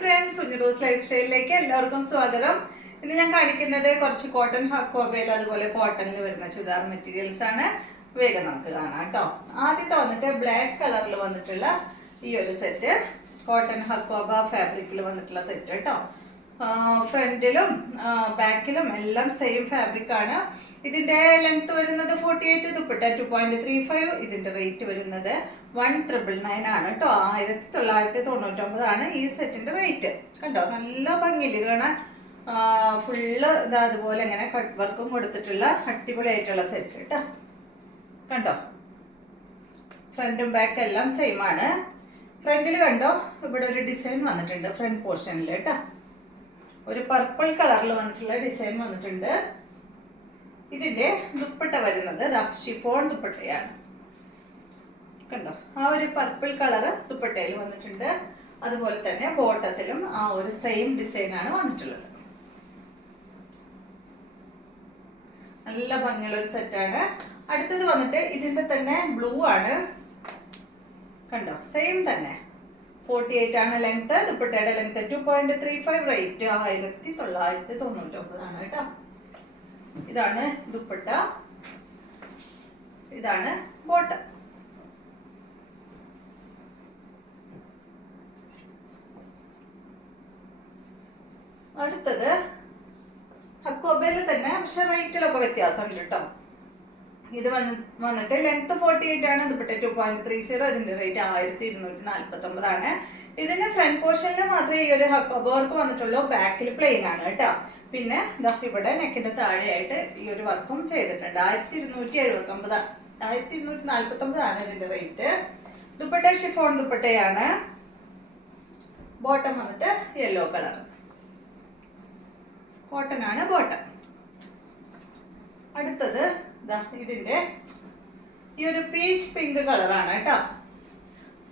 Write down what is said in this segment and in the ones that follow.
Friends, സുനിറൂസ് life സ്റ്റൈലിലേക്ക് എല്ലാവർക്കും സ്വാഗതം. ഇന്ന് ഞാൻ കാണിക്കുന്നത് കുറച്ച് കോട്ടൺ ഹക്കോബയിൽ അതുപോലെ കോട്ടണിൽ വരുന്ന ചുരിദാർ മെറ്റീരിയൽസ് ആണ്. വേഗം നമുക്ക് കാണാം കേട്ടോ. ആദ്യത്തെ വന്നിട്ട് ബ്ലാക്ക് കളറിൽ വന്നിട്ടുള്ള ഈ ഒരു സെറ്റ്, കോട്ടൺ ഹക്കോബ ഫാബ്രിക്കിൽ വന്നിട്ടുള്ള സെറ്റ് കേട്ടോ. ഫ്രണ്ടിലും ബാക്കിലും എല്ലാം സെയിം ഫാബ്രിക് ആണ്. ഇതിന്റെ ലെങ്ത് വരുന്നത് 48, ദുപ്പട്ട 2.35. ഇതിന്റെ റേറ്റ് വരുന്നത് 1999 ആണ് കേട്ടോ. 1999 ആണ് ഈ സെറ്റിന്റെ റേറ്റ്. കണ്ടോ, നല്ല ഭംഗിയില് കാണാൻ. ഫുള്ള് ഇതാ അതുപോലെ ഇങ്ങനെ കട്ട് വർക്കും കൊടുത്തിട്ടുള്ള അടിപൊളിയായിട്ടുള്ള സെറ്റ് കേട്ടോ. കണ്ടോ, ഫ്രണ്ടും ബാക്ക് എല്ലാം സെയിം ആണ്. ഫ്രണ്ടിൽ കണ്ടോ, ഇവിടെ ഒരു ഡിസൈൻ വന്നിട്ടുണ്ട് ഫ്രണ്ട് പോർഷനിൽ കേട്ടോ. ഒരു പർപ്പിൾ കളറിൽ വന്നിട്ടുള്ള ഡിസൈൻ വന്നിട്ടുണ്ട്. ഇതിന്റെ ദുപ്പട്ട വരുന്നത് ഷിഫോൺ ദുപ്പട്ടയാണ്. കണ്ടോ, ആ ഒരു പർപ്പിൾ കളറ് ദുപ്പട്ടയിൽ വന്നിട്ടുണ്ട്. അതുപോലെ തന്നെ ബോട്ടത്തിലും ആ ഒരു സെയിം ഡിസൈൻ ആണ് വന്നിട്ടുള്ളത്. നല്ല ഭംഗിയുള്ള ഒരു സെറ്റാണ്. അടുത്തത് വന്നിട്ട് ഇതിന്റെ തന്നെ ബ്ലൂ ആണ്. കണ്ടോ, സെയിം തന്നെ 48 ആണ് ലെങ്ത്. ദുപ്പട്ടയുടെ ലെങ്ത് 2.35. റേറ്റ് 1999 ആണ് കേട്ടോ. ഇതാണ് ദുപ്പട്ട, ഇതാണ് ബോട്ടം. അടുത്തത് ഹക്കോബയിൽ തന്നെ, പക്ഷെ റേറ്റിലൊക്കെ വ്യത്യാസമുണ്ട് കേട്ടോ. ഇത് വന്നിട്ട് ലെങ്ത് 48 ആണ്, ദുപ്പട്ട 2.30. ഇതിന്റെ റേറ്റ് 1249 ആണ്. ഇതിന്റെ ഫ്രണ്ട് പോർഷനിൽ മാത്രമേ ഈ ഒരു ഹക്കോബ വർക്ക് വന്നിട്ടുള്ളൂ. ബാക്കിൽ പ്ലെയിൻ ആണ് കേട്ടോ. പിന്നെ ഇവിടെ നെക്കിന്റെ താഴെയായിട്ട് ഈ ഒരു വർക്കും ചെയ്തിട്ടുണ്ട്. 1249 ആണ് ഇതിന്റെ റേറ്റ്. ദുപ്പട്ട ഷിഫോൺ ദുപ്പട്ടയാണ്. ബോട്ടം വന്നിട്ട് യെല്ലോ കളർ, കോട്ടൺ ആണ് ബോട്ടം. അടുത്തത് ഇതിന്റെ ഈ ഒരു പീച്ച് പിങ്ക് കളറാണ് കേട്ടോ.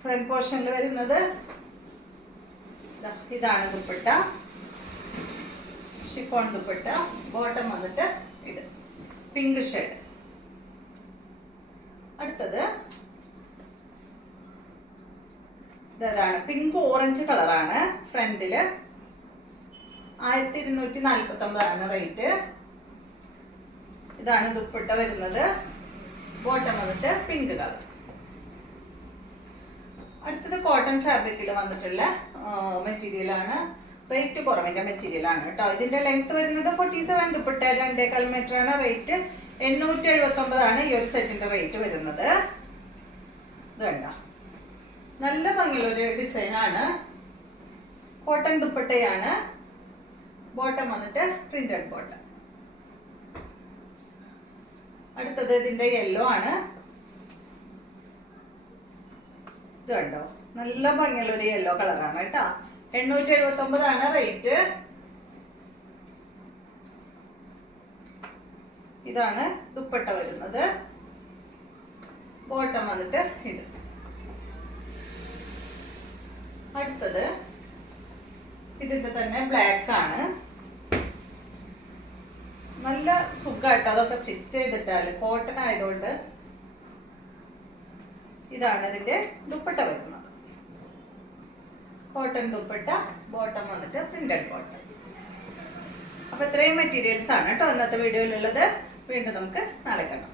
ഫ്രണ്ട് പോർഷനിൽ വരുന്നത് ഇതാണ് ദുപ്പട്ട, ഷിഫോൺ ദുപ്പട്ട. ബോട്ടം വന്നിട്ട് ഇത് പിങ്ക് ഷെയ്ഡ്. അടുത്തത് ഇതാണ് പിങ്ക് ഓറഞ്ച് കളറാണ്. ഫ്രണ്ടില് 1249 ആണ് റേറ്റ്. ഇതാണ് ദുപ്പട്ട വരുന്നത്. ബോട്ടം വന്നിട്ട് പിങ്ക് കളർ. അടുത്തത് കോട്ടൺ ഫാബ്രിക്കിൽ വന്നിട്ടുള്ള മെറ്റീരിയൽ ആണ്. റേറ്റ് കുറവിന്റെ മെറ്റീരിയൽ ആണ് കേട്ടോ. ഇതിന്റെ ലെങ്ത് വരുന്നത് 47, ദുപ്പട്ട 2.25 മീറ്റർ ആണ്. റേറ്റ് 879 ആണ് ഈ ഒരു സെറ്റിന്റെ റേറ്റ് വരുന്നത്. ഇത് കണ്ടോ, നല്ല ഭംഗിയുള്ള ഒരു ഡിസൈൻ ആണ്. കോട്ടൺ ദുപ്പട്ടയാണ്. ബോട്ടം വന്നിട്ട് പ്രിന്റഡ് ബോട്ടം. അടുത്തത് ഇതിന്റെ യെല്ലോ ആണ്. ഇത് കണ്ടോ, നല്ല ഭംഗിയുള്ള ഒരു യെല്ലോ കളറാണ് കേട്ടോ. 879 ആണ് റേറ്റ്. ഇതാണ് ദുപ്പട്ട വരുന്നത്. ബോട്ടം വന്നിട്ട് ഇത്. അടുത്തത് ഇതിന്റെ തന്നെ ബ്ലാക്ക് ആണ്. നല്ല സുഖമായിട്ട് അതൊക്കെ സ്റ്റിച്ച് ചെയ്തിട്ടാല്, കോട്ടൺ ആയതുകൊണ്ട്. ഇതാണ് ഇതിന്റെ ദുപ്പട്ട വരുന്നത്. കോട്ടൺ ദുപ്പട്ട. ബോട്ടം വന്നിട്ട് പ്രിന്റഡ് ബോട്ടം. അപ്പൊ ഇത്രയും മെറ്റീരിയൽസ് ആണ് കേട്ടോ ഇന്നത്തെ വീഡിയോയിലുള്ളത്. വീണ്ടും നമുക്ക് നാളെ കാണാം.